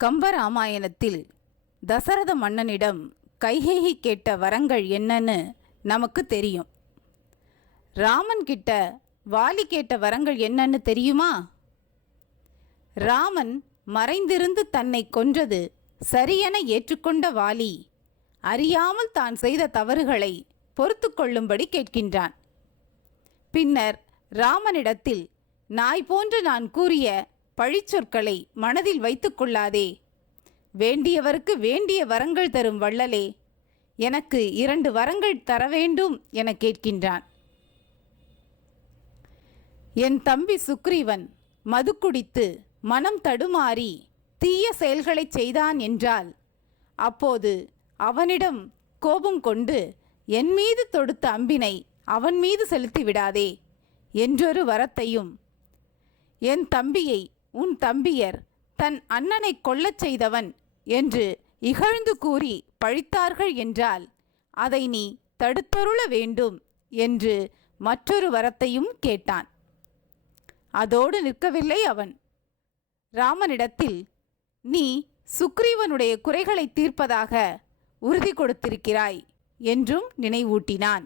கம்பராமாயணத்தில் தசரத மன்னனிடம் கைகேயி கேட்ட வரங்கள் என்னன்னு நமக்கு தெரியும். ராமன் கிட்ட வாலி கேட்ட வரங்கள் என்னன்னு தெரியுமா? ராமன் மறைந்திருந்து தன்னை கொன்றது சரியென ஏற்றுக்கொண்ட வாலி அறியாமல் தான் செய்த தவறுகளை பொறுத்து கொள்ளும்படி கேட்கின்றான். பின்னர் ராமனிடத்தில், நாய் போன்று நான் கூறிய பழிச்சொற்களை மனதில் வைத்து கொள்ளாதே, வேண்டியவருக்கு வேண்டிய வரங்கள் தரும் வள்ளலே, எனக்கு 2 வரங்கள் தர வேண்டும் என கேட்கின்றான். என் தம்பி சுக்ரீவன் மது குடித்து மனம் தடுமாறி தீய செயல்களை செய்தான் என்றால் அப்போது அவனிடம் கோபம் கொண்டு என் மீது தொடுத்த அம்பினை அவன் மீது செலுத்தி விடாதே என்றொரு வரத்தையும், என் தம்பியை உன் தம்பியர் தன் அண்ணனை கொல்லச் செய்தவன் என்று இகழ்ந்து கூறி பழித்தார்கள் என்றால் அதை நீ தடுத்தருள வேண்டும் என்று மற்றொரு வரத்தையும் கேட்டான். அதோடு நிற்கவில்லை அவன். ராமனிடத்தில், நீ சுக்ரீவனுடைய குறைகளை தீர்ப்பதாக உறுதி கொடுத்திருக்கிறாய் என்றும் நினைவூட்டினான்.